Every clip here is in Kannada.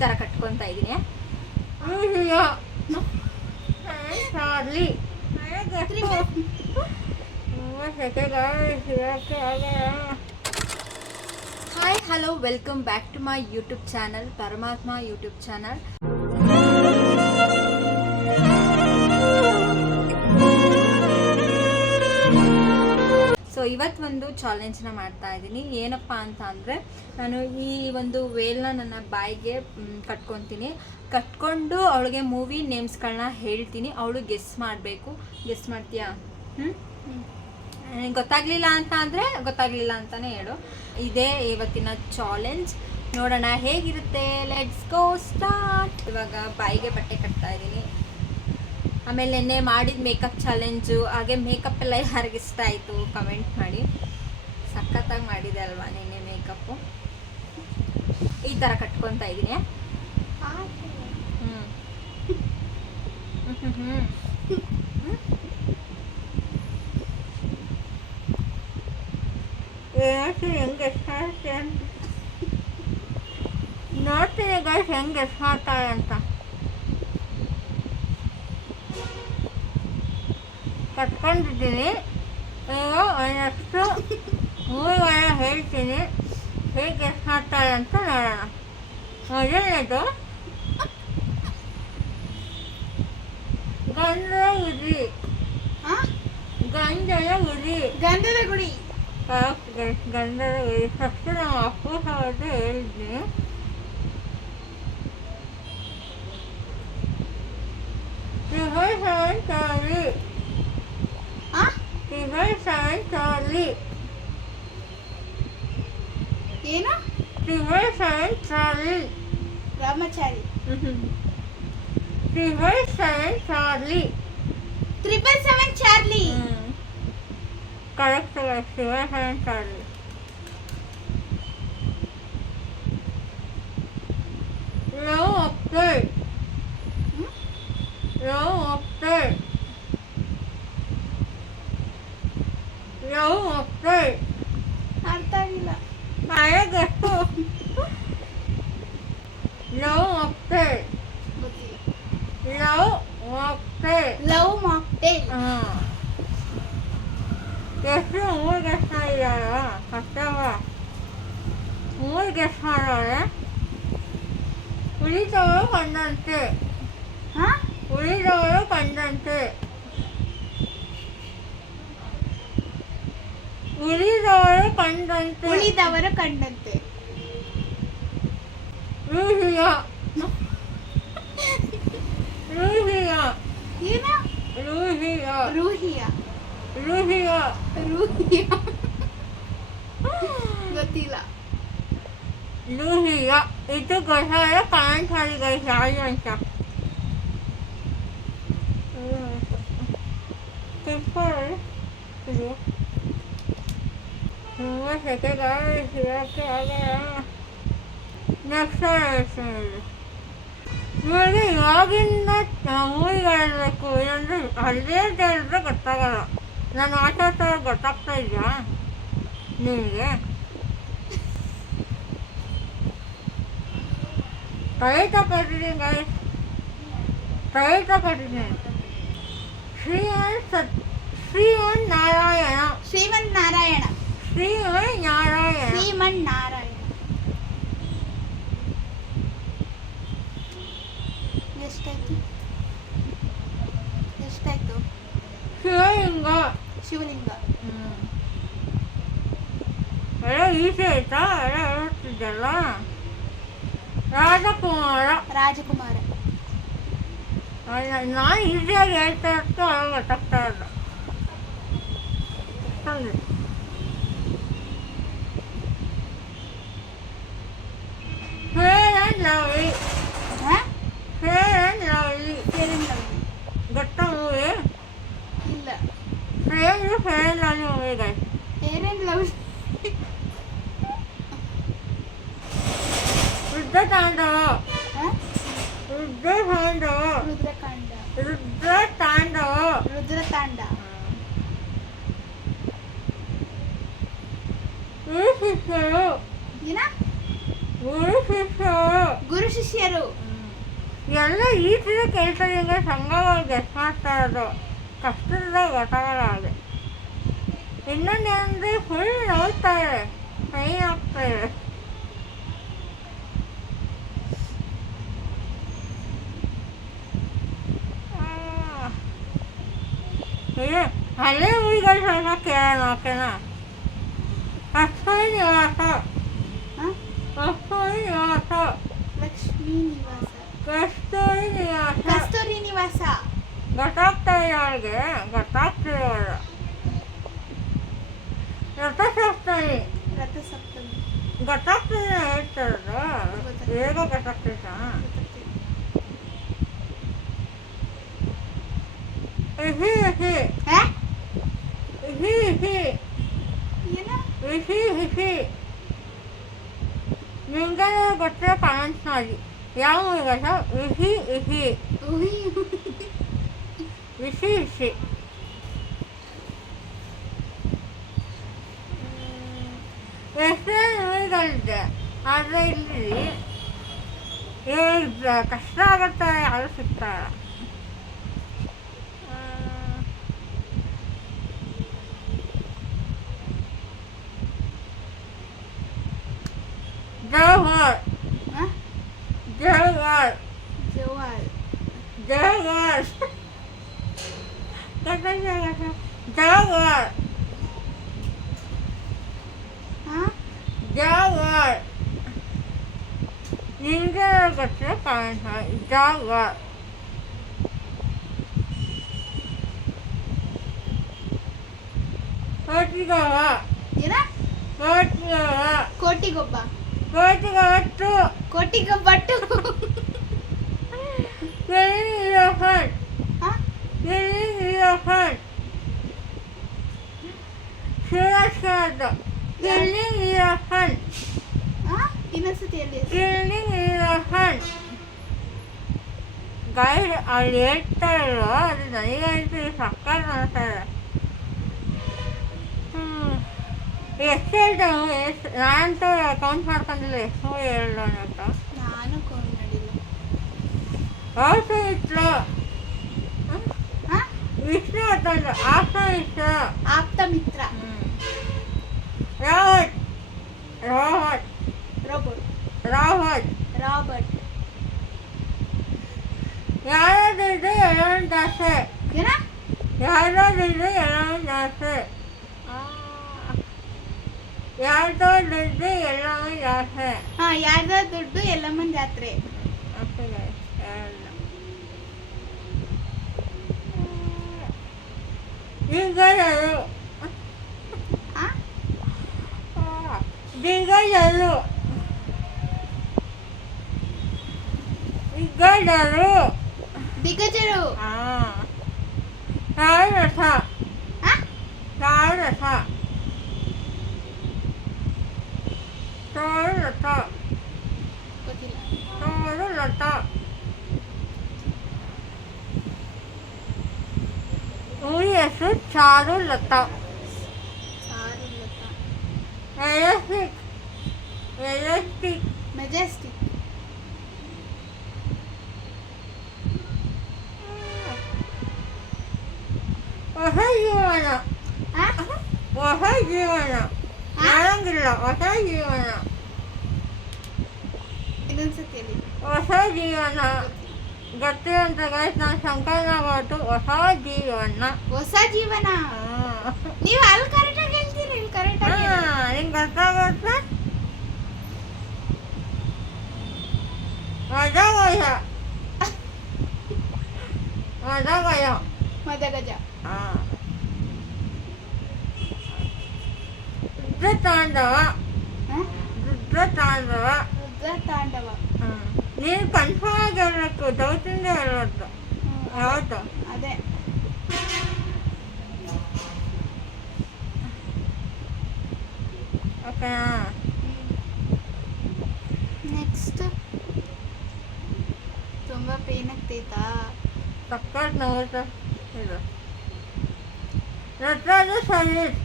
ಥರ ಕಟ್ಕೊತಾ ಇದ್ದೀನಿ. Hi hello welcome back to my YouTube channel, Paramatma YouTube channel. So ಇವತ್ತು ಒಂದು ಚಾಲೆಂಜ್ನ ಮಾಡ್ತಾ ಇದ್ದೀನಿ. ಏನಪ್ಪ ಅಂತ ಅಂದರೆ, ನಾನು ಈ ಒಂದು ವೇಲ್ನ ನನ್ನ ಬಾಯಿಗೆ ಕಟ್ಕೊತೀನಿ. ಕಟ್ಕೊಂಡು ಅವಳಿಗೆ ಮೂವಿ ನೇಮ್ಸ್ಗಳನ್ನ ಹೇಳ್ತೀನಿ. ಅವಳು ಗೆಸ್ ಮಾಡಬೇಕು. ಗೆಸ್ ಮಾಡ್ತೀಯಾ? ಗೊತ್ತಾಗ್ಲಿಲ್ಲ ಅಂತ ಅಂದರೆ ಗೊತ್ತಾಗ್ಲಿಲ್ಲ ಅಂತಲೇ ಹೇಳು. ಇದೇ ಇವತ್ತಿನ ಚಾಲೆಂಜ್. ನೋಡೋಣ ಹೇಗಿರುತ್ತೆ. Let's go start. ಇವಾಗ ಬಾಯಿಗೆ ಬಟ್ಟೆ ಕಟ್ತಾ ಇದ್ದೀನಿ. ಆಮೇಲೆ ನೆನ್ನೆ ಮಾಡಿದ ಮೇಕಪ್ ಚಾಲೆಂಜು, ಹಾಗೆ ಮೇಕಪ್ ಎಲ್ಲ ಯಾರಿಗೆ ಇಷ್ಟ ಆಯಿತು ಕಮೆಂಟ್ ಮಾಡಿ. ಸಖತ್ತಾಗಿ ಮಾಡಿದೆ ಅಲ್ವಾ ನೆನ್ನೆ ಮೇಕಪ್ಪು. ಈ ಥರ ಕಟ್ಕೊತಾ ಇದ್ದೀನಿ. ಹೆಂಗೆ ನೋಡ್ತೀನಿ ಗೈಸ್ ಹೆಂಗೆ ಎಷ್ಟು ಮಾಡ್ತಾಳೆ ಅಂತ. ಕಟ್ಕೊಂಡಿದ್ದೀನಿ. ಈಗ ಒಂದಷ್ಟು ಮೂವಿಗಳನ್ನ ಹೇಳ್ತೀನಿ, ಹೇಗೆ ಎಷ್ಟು ಮಾಡ್ತಾಳೆ ಅಂತ ನೋಡೋಣ. ಮೊದಲನೇದು ಗಂಧದ ಗುಡಿ. ಗಂಧದ ಗುಡಿ. ಗಂಧದ ಗುಡಿ. ಗಂಧದ ಗುಡಿ ಫಸ್ಟ್ ನಾವು ಅಪ್ಪು ಅವ್ರದ್ದು ಹೇಳಿದ್ವಿ. ಚಾರ್ಲಿ. ಚಾರ್ಲಿ ಏನು? ಚಾರ್ಲಿ ಬ್ರಹ್ಮಚಾರಿ. Charlie 777 Charlie. Correct. 7 Charlie. Love update. Love update. Love update. ಅರ್ಥ ಆಗಿಲ್ಲ. ಮಳೆಗೆಷ್ಟು. Love update. ಗೊತ್ತಿಲ್ಲ. Love update. Love mocktail. ಎಷ್ಟು 3 ಗೆಸ್ ಮಾಡಿದಾರ. ಕಷ್ಟವ 3 ಗೆಸ್ ಮಾಡೋರೆ. ಉಳಿದವರು ಕಂಡಂತೆ. ಉಳಿದವರು ಕಂಡಂತೆ. ಉಳಿದವರು ಕಂಡಂತೆ. ಉಳಿದವರು ಕಂಡಂತೆ. ರೂಹಿಯ. ರೂಹಿಯ. ಏನ? ರೂಹಿಯ. ರೂಹಿಯ. ರೂಹಿಯ. ರೂಹಿಯ. ಗೊತ್ತಿಲ್ಲ. ರೂಹಿಯ. ಇದು ಗೊತ್ತಾಗ ಕಮೆಂಟ್ ಮಾಡಿ ಗೈಸ್ ಯಾರು ಅಂತ. ಇದು ತುಂಬ ಸೆಕೆಗೆ ಆಗಲ್ಲ. ನೆಕ್ಸ್ಟ್ ಹೇಳ್ತೀನಿ. ಇವಾಗ ಇವಾಗಿಂದ ಮೂವಿಗಳಿರಬೇಕು. ಇಲ್ಲಾಂದ್ರೆ ಅಲ್ಲೇ ಹೇಳಿದ್ರೆ ಗೊತ್ತಾಗಲ್ಲ. ನಾನು ಆಟ ಗೊತ್ತಾಗ್ತಾ ಇದೆಯಾ ನಿಮಗೆ? ಪ್ರಯತ್ನ ಪಟ್ಟಿದ್ದೀನಿ ಗೈಸ್, ಪ್ರಯತ್ನ ಪಟ್ಟಿದ್ದೀನಿ. ಶ್ರೀಮನ್ ನಾರಾಯಣ. ಶ್ರೀಮನ್ ನಾರಾಯಣ. ಶ್ರೀಮನ್ ನಾರಾಯಣ. ಶ್ರೀಮನ್ ನಾರಾಯಣ. ಎಷ್ಟಾಯ್ತು? ಎಷ್ಟಾಯ್ತು? ಶಿವಲಿಂಗ. ಶಿವಲಿಂಗ. ಎಲ್ಲ ಈಸಿ ಆಯ್ತಾ? ಎಲ್ಲ ಹೇಳ್ತಿದ್ದಲ್ಲ. ರಾಜಕುಮಾರ. ರಾಜಕುಮಾರ. ನಾನು ಈಸಿಯಾಗಿ ಹೇಳ್ತಾ ಇರ್ತು, ಅವ್ರು ಗೊತ್ತಾಗ್ತಾ ಇಲ್ಲ. Fair and lovely. Fair and lovely. ಗೊತ್ತಾ ಮೂವಿ? ಇಲ್ಲ. Fair and lovely movie guys. Fair and lovely. Rudratandava. ರುದ್ರಕಾಂಡ. ರುದ್ರತಾಂಡವ. ರುದ್ರತಾಂಡ. ಈ ಶಿಷ್ಯರು. ಏನ? ಗುರು ಶಿಷ್ಯರು. ಗುರು ಶಿಷ್ಯರು. ಎಲ್ಲ ಈ ಥರ ಕೆಲಸದಿಂದ ಸಂಘವಾಗಿ ಗೆಸ್ಟ್ ಮಾಡ್ತಾ ಇರೋದು ಕಷ್ಟದ ಘಟಕಗಳಾಗಿದೆ. ಇನ್ನೊಂದೇನಂದ್ರೆ ಫುಲ್ ನೋಡ್ತಾ ಇದೆ, ಕೈ ಆಗ್ತಾ ಇದೆ. ಹಳೆ ಊರಿಗಳು ಸ್ವಲ್ಪ ಕೇಳೋಣ, ಓಕೆನಾ? ಕಸ್ತೂರಿ ನಿವಾಸ, ಕಸ್ತೂರಿ ನಿವಾಸ, ಲಕ್ಷ್ಮೀ ನಿವಾಸ, ಕಸ್ತೂರಿ ನಿವಾಸ. ಕಸ್ತೂರಿ ನಿವಾಸ. ಗೊತ್ತಾಗ್ತಾ ಇದೆ ಅವ್ರಿಗೆ, ಗೊತ್ತಾಗ್ತಿರೋರು. ರಥಸಪ್ತಮಿ, ರಥಸಪ್ತಮಿ. ಗೊತ್ತಾಗ್ತಿದೆ ಹೇಳ್ತಿರೋದು, ಬೇಗ ಗೊತ್ತಾಗ್ತಿದ್ದ. ಇಹಿ ಇಹಿ ಇಹಿ ಇಹಿ ಏನ? ಇಹಿ ಇಹಿ. ನಿಮ್ಗೆ ಗೊತ್ತಿರೋ ಕಾಮೆಂಟ್ಸ್ ಮಾಡಿ. ಯಾವ ಮೂವಿಗ ಇಹಿ ಇಹಿ ಇಹಿ ಇಹಿ. ಎಷ್ಟೇ ಮೂವಿಗಳಿದೆ, ಆದರೆ ಇಲ್ಲಿ ಕಷ್ಟ ಆಗುತ್ತೆ, ಯಾರು ಸಿಗ್ತಾರೆ. ಜವಾಹರ್ ಜವಾಹರ್ ಜವಾಲ್. ಜವಾಹರ್ ಜವಾಹರ್ ಜವಾಹರ್. ನಿಮಗೆ ಗೊತ್ತಿರೋ ಕಾಮೆಂಟ್ ಮಾಡಿ. ಜವಾಹರ್ ಕೋಟಿಗವ, ಏನ? ಕೋಟಿಗವ, ಕೋಟಿಗೊಬ್ಬ, ಕೋಟಿಗವತ್ತು, ಕೋಟಿಗೊಬ್ಬಟ್ಟು. ಎಲ್ಲಿರೋಹನ್, ಹಾ? ಎಲ್ಲಿರೋಹನ್, ಶಿವಸ್ವಾದ, ಎಲ್ಲಿರೋಹನ್, ಇನ್ನೊಂದ್ಸತಿ ಎಲ್ಲಿ? ಎಲ್ಲಿರೋಹನ್. ಗೈಡ್ ಅಲ್ಲಿ ಹೇಳ್ತಾ ಇರೋ ಅದು ನನಗಂತೂ ಸಕ್ಕತ್ ಅನಿಸ್ತಾ ಇದೆ. ಎಷ್ಟು ಹೇಳ್ತಾವೆ, ನಾನಂತೂ ಕೌಂಟ್ ಮಾಡ್ಕೊಂಡಿಲ್ಲ ಎಷ್ಟು ಹೇಳ್ದ ಅಂತ. ನಾನು ಕೌಂಟ್ ಮಾಡಿಲ್ಲ. ಆಸೆ ಇತ್ತು, ವಿಷ್ಣು ಅಂತಂದು ಆಸೆ ಇತ್ತು. ಆಪ್ತ ಮಿತ್ರ. ರಾವತ್ ರಾವತ್ ರೋಬೋಟ್. ರಾವತ್ ರಾಬರ್ಟ್. ಯಾರಾದಿದ್ರೆ ಎಲ್ಲವೂ ಜಾಸ್ತಿ, ಏನ? ಯಾರಾದಿದ್ರೆ ಎಲ್ಲವೂ ಜಾಸ್ತಿ, ಯಾರ್ದೋದಿದ್ರೆ ಎಲ್ಲವೂ ಜಾಸ್ತಿ. ಯಾರ್ದ ದುಡ್ಡು ಎಲ್ಲಮ್ಮನ ಜಾತ್ರೆ. ದಿಗ್ಗಜರು, ದಿಗ್ಗಜರು, ದಿಗ್ಗಜರು, ದಿಗ್ಗಜರು. ಸಾರಥ, ಸಾರಥ, ಸಾರಥ, ಗೊತ್ತಿಲ್ಲ. ಸಾರಥ. ಊರಿ ಹೆಸರು ಚಾರುಲತಾ. ಸಾರುಲತಾ. Electric, electric, Majestic. ಹೊಸ ಜೀವನ, ಹೊಸ ಜೀವನ, ಯಾರಂಗಿಲ್ಲ ಹೊಸ ಜೀವನ, ಇನ್ನೊಂದ್ಸತಿ ಎಲ್ಲಿ? ಹೊಸ ಜೀವನ. ಗೊತ್ತಿರೋಂಥ ಗೈಸ್, ನಾನು ಸಂಕಲನವಾತು ಹೊಸ ಜೀವನ. ಹೊಸ ಜೀವನ. ನೀವು ಅಲ್ಲಿ ಕರೆಕ್ಟಾಗಿ ಹೇಳ್ತೀರಿ, ಇಲ್ಲಿ ಕರೆಕ್ಟಾಗಿ. ನಿಂಗೆ ಗೊತ್ತಾಗುತ್ತೆ. ಮದಗಯ, ಮದಗಯ, ಮದಗಜ. ರುದ್ರತಾಂಡವ, ರುದ್ರತಾಂಡವ, ರುದ್ರತಾಂಡವ. ನೀನು ಕನ್ಫರ್ಮ್ ಆಗಿ ಹೇಳ್ಬೇಕು, ಡೌಟಿಂದ ಹೇಳೋದು. ಯಾವುದು? ಅದೇ. ಓಕೆನಾ? ನೆಕ್ಸ್ಟ್. ತುಂಬಾ ಪೇನ್ ಆಗ್ತೈತಾ? ಸಕ್ಕತ್ ನೋವು ಇದು. Nataraja service,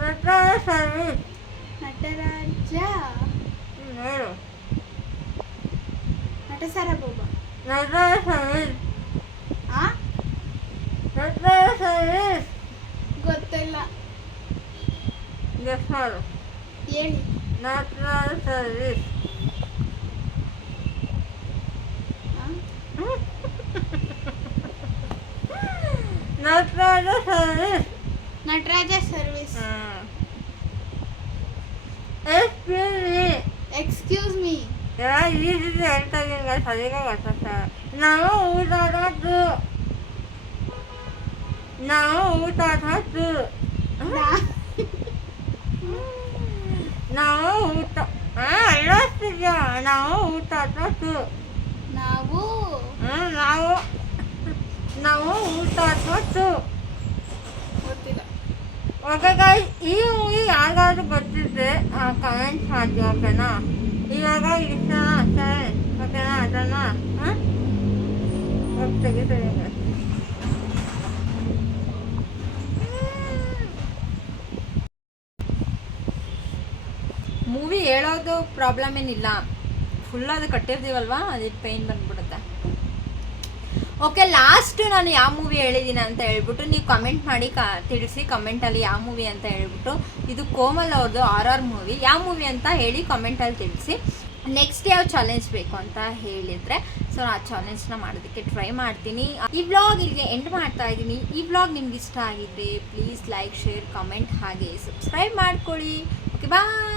Nataraja service, Nataraja. ಹೇಳು. ನಟ ಸಾರಾಭೌಮ. ನಟರಾಜ ಸರ್ವಿಸ್. ಆ ನಟರಾಜ ಸರ್ವಿಸ್. ಗೊತ್ತಿಲ್ಲ, ಗೆಸ್ ಮಾಡು. ಹೇಳಿ. ನಟರಾಜ ಸರ್ವಿಸ್. ಆ? Nataraja service. Nataraja service. Excuse me. ಈ ರೀತಿ ಹೇಳ್ತಾ ಇದ್ದೀನಿ ಸರಿಗ ಗೊತ್ತ. ನಾವು ಊಟ ನಾವು ಊಟ ಅಲ್ಲಿದ್ಯಾ. ನಾವು ಊಟ ನಾವು ನಾವು ಊಟ ಗೊತ್ತಿಲ್ಲ. ಓಕೆ ಗೈಸ್, ಈ ಮೂವಿ ಯಾರಿಗಾದ್ರೂ ಗೊತ್ತಿದ್ರೆ ಕಮೆಂಟ್ ಮಾಡಿ, ಓಕೆನಾ? ಇವಾಗ ಇಷ್ಟ ಸರಿ, ಓಕೆನಾ? ಅದನ್ನ ತೆಗಿತೀನಿ. ಮೂವಿ ಹೇಳೋದು ಪ್ರಾಬ್ಲಮ್ ಏನಿಲ್ಲ, ಫುಲ್ ಅದು ಕಟ್ಟಿರ್ತೀವಲ್ವಾ, ಅದಕ್ಕೆ ಪೇಯ್ನ್ ಬಂದ್ಬಿಡುತ್ತೆ. ಓಕೆ, ಲಾಸ್ಟ್ ನಾನು ಯಾವ ಮೂವಿ ಹೇಳಿದ್ದೀನಿ ಅಂತ ಹೇಳ್ಬಿಟ್ಟು ನೀವು ಕಮೆಂಟ್ ಮಾಡಿ ತಿಳಿಸಿ ಕಮೆಂಟಲ್ಲಿ ಯಾವ ಮೂವಿ ಅಂತ ಹೇಳ್ಬಿಟ್ಟು. ಇದು ಕೋಮಲ್ ಅವ್ರದ್ದು ಆರ್ ಮೂವಿ. ಯಾವ ಮೂವಿ ಅಂತ ಹೇಳಿ ಕಮೆಂಟಲ್ಲಿ ತಿಳಿಸಿ. ನೆಕ್ಸ್ಟ್ ಯಾವ ಚಾಲೆಂಜ್ ಬೇಕು ಅಂತ ಹೇಳಿದರೆ ಸೊ ಆ ಚಾಲೆಂಜ್ನ ಮಾಡೋದಕ್ಕೆ ಟ್ರೈ ಮಾಡ್ತೀನಿ. ಈ ವ್ಲಾಗ್ ಇಲ್ಲಿಗೆ ಎಂಡ್ ಮಾಡ್ತಾ ಇದ್ದೀನಿ. ಈ ವ್ಲಾಗ್ ನಿಮ್ಗೆ ಇಷ್ಟ ಆಗಿದ್ರೆ ಪ್ಲೀಸ್ ಲೈಕ್, ಶೇರ್, ಕಮೆಂಟ್ ಹಾಗೆ ಸಬ್ಸ್ಕ್ರೈಬ್ ಮಾಡ್ಕೊಳ್ಳಿ. ಓಕೆ, ಬಾಯ್.